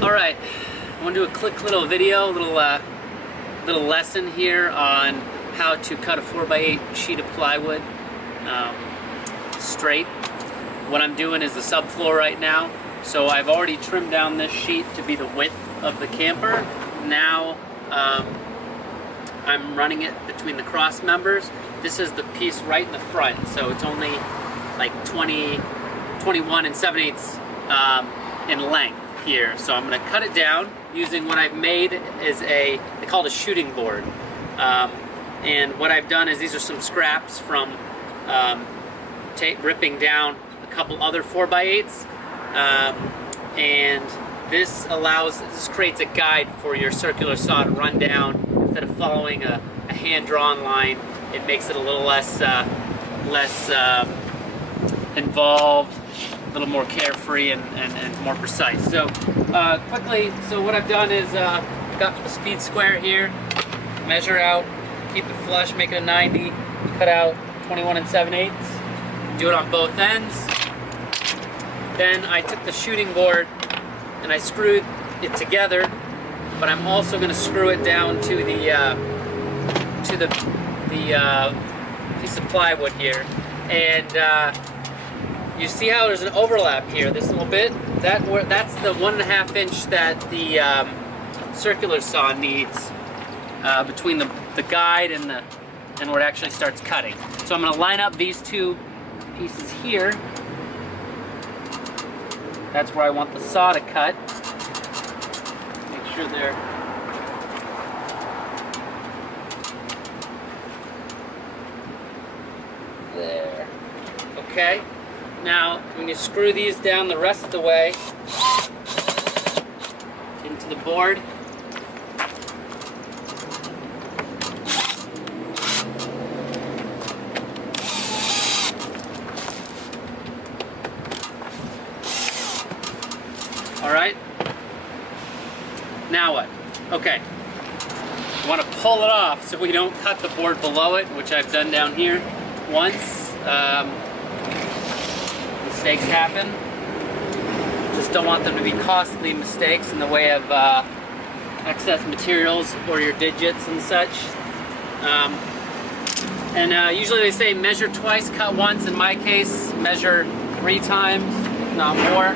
Alright, I want to do a quick little video, little lesson here on how to cut a 4x8 sheet of plywood straight. What I'm doing is the subfloor right now, so I've already trimmed down this sheet to be the width of the camper. Now I'm running it between the cross members. This is the piece right in the front, so it's only like 21 7/8 in length here. So I'm going to cut it down using what I've made is they call it a shooting board. And what I've done is these are some scraps from ripping down a couple other 4x8s. And this creates a guide for your circular saw to run down. Instead of following a hand-drawn line, it makes it a little less involved, a little more carefree and more precise. So quickly, so what I've done is got the speed square here, measure out, keep it flush, make it a 90, cut out 21 7/8, do it on both ends. Then I took the shooting board and I screwed it together, but I'm also going to screw it down to the piece of plywood here. And you see how there's an overlap here, this little bit? That's the 1.5 inch that the circular saw needs between the guide and where it actually starts cutting. So I'm going to line up these two pieces here. That's where I want the saw to cut. Make sure they're there. Okay. Now, when you screw these down the rest of the way into the board, all right. Now what? Okay. You want to pull it off so we don't cut the board below it, which I've done down here once. Mistakes happen. Just don't want them to be costly mistakes in the way of excess materials or your digits and such. Usually they say measure twice, cut once. In my case, measure 3 times, if not more.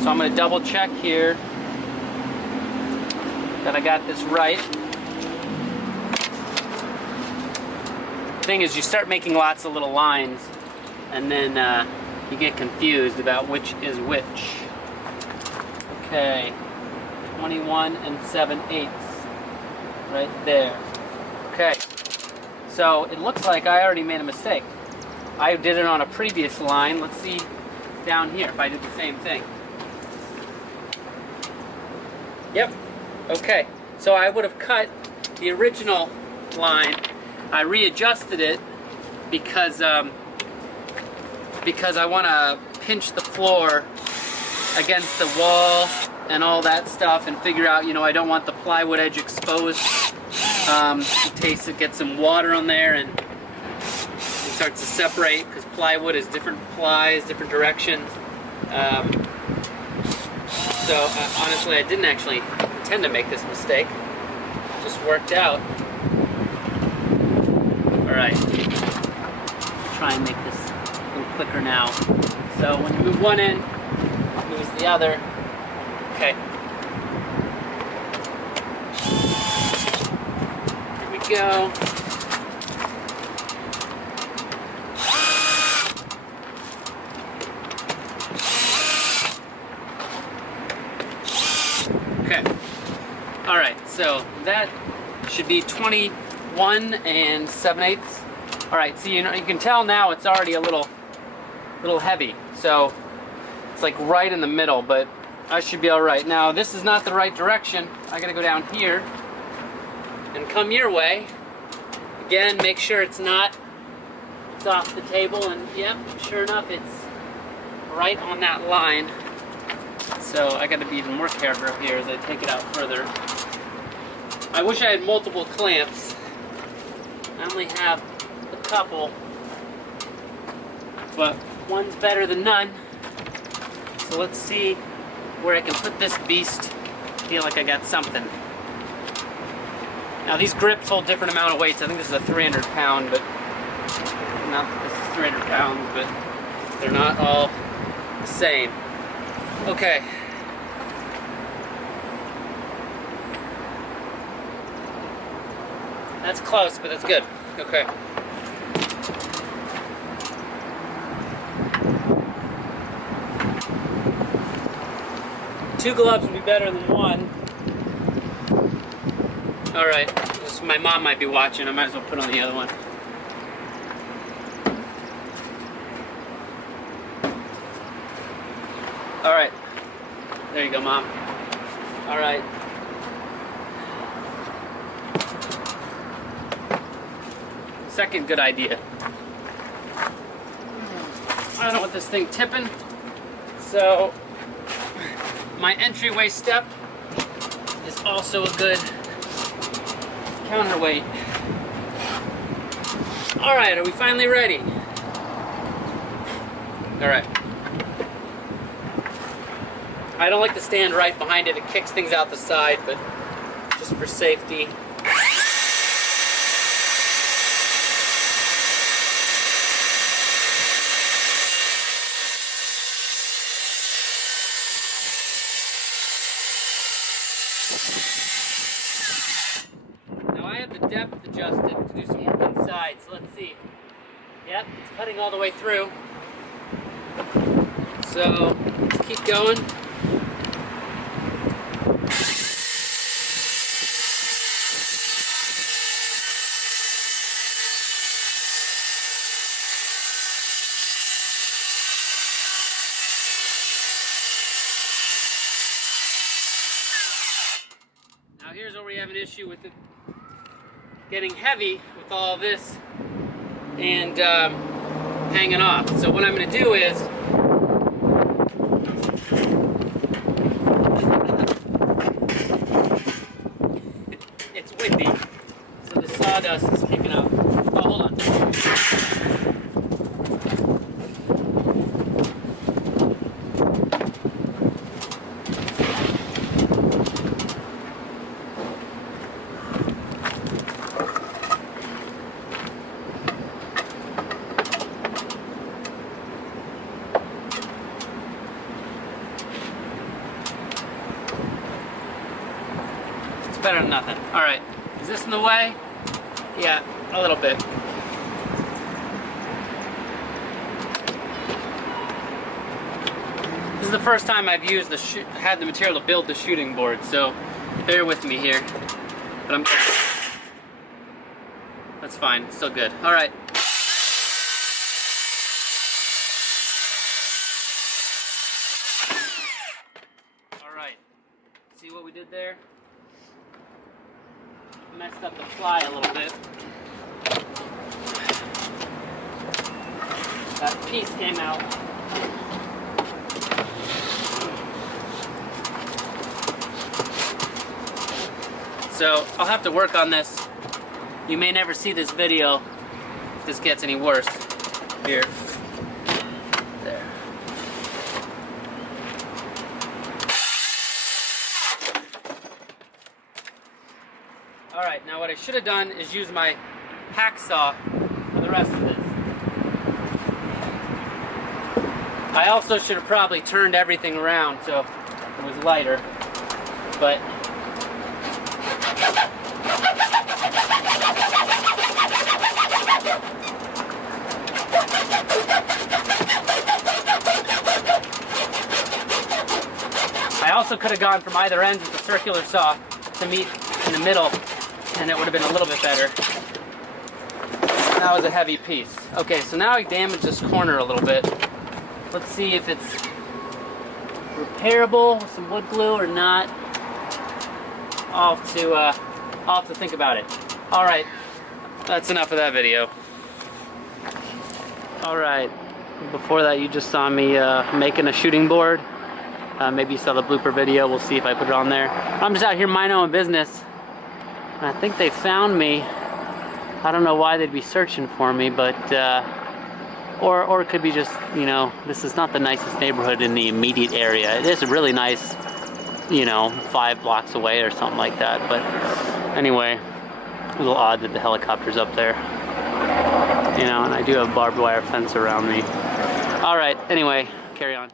So I'm going to double check here that I got this right. The thing is, you start making lots of little lines and then you get confused about which is which. Okay, 21 7/8 right there. Okay, so it looks like I already made a mistake. I did it on a previous line. Let's see down here if I did the same thing. Yep, okay, so I would have cut the original line. I readjusted it because I want to pinch the floor against the wall and all that stuff and figure out, you know, I don't want the plywood edge exposed in case it gets some water on there and it starts to separate, because plywood is different plies, different directions. So honestly, I didn't actually intend to make this mistake. It just worked out. Alright, try and make this a little quicker now. So when you move one end, it moves the other. Okay. Here we go. Okay. Alright, so that should be 21 7/8. Alright, so you can tell now it's already a little heavy. So it's like right in the middle, but I should be alright. Now this is not the right direction. I gotta go down here and come your way Again, make sure it's not. It's off the table, and yep, sure enough, it's right on that line. So I got to be even more careful here as I take it out further. I wish I had multiple clamps. I only have a couple, but one's better than none. So let's see where I can put this beast. Feel like I got something. Now these grips hold different amount of weights. I think this is a 300 pound, but not this is 300 pounds, but they're not all the same. Okay. That's close, but that's good. Okay. Two gloves would be better than one. Alright, my mom might be watching. I might as well put on the other one. Alright. There you go, Mom. Alright. Second good idea. I don't want this thing tipping, so my entryway step is also a good counterweight. Alright, are we finally ready? Alright. I don't like to stand right behind it. It kicks things out the side, but just for safety. Now I have the depth adjusted to do some work inside, so let's see. Yep, it's cutting all the way through. So, let's keep going. Now here's where we have an issue with it getting heavy with all this and hanging off. So what I'm going to do is it's windy, so the sawdust is kicking up. Oh, hold on. Better than nothing. Alright. Is this in the way? Yeah, a little bit. This is the first time I've used had the material to build the shooting board, so bear with me here. But that's fine. It's still good. Alright. Alright. See what we did there? Messed up the ply a little bit. That piece came out. So I'll have to work on this. You may never see this video if this gets any worse. Here. There. Alright, now what I should have done is use my hacksaw for the rest of this. I also should have probably turned everything around so it was lighter, but I also could have gone from either end with the circular saw to meet in the middle, and it would have been a little bit better. That was a heavy piece. Okay, so now I damaged this corner a little bit. Let's see if it's repairable with some wood glue or not. I'll have to think about it. All right, that's enough of that video. Alright, before that you just saw me making a shooting board. Maybe you saw the blooper video, we'll see if I put it on there. I'm just out here minding my own business. And I think they found me. I don't know why they'd be searching for me, but or it could be just, you know, this is not the nicest neighborhood in the immediate area. It is really nice, you know, 5 blocks away or something like that. But anyway, a little odd that the helicopter's up there. You know, and I do have barbed wire fence around me. All right, anyway, carry on.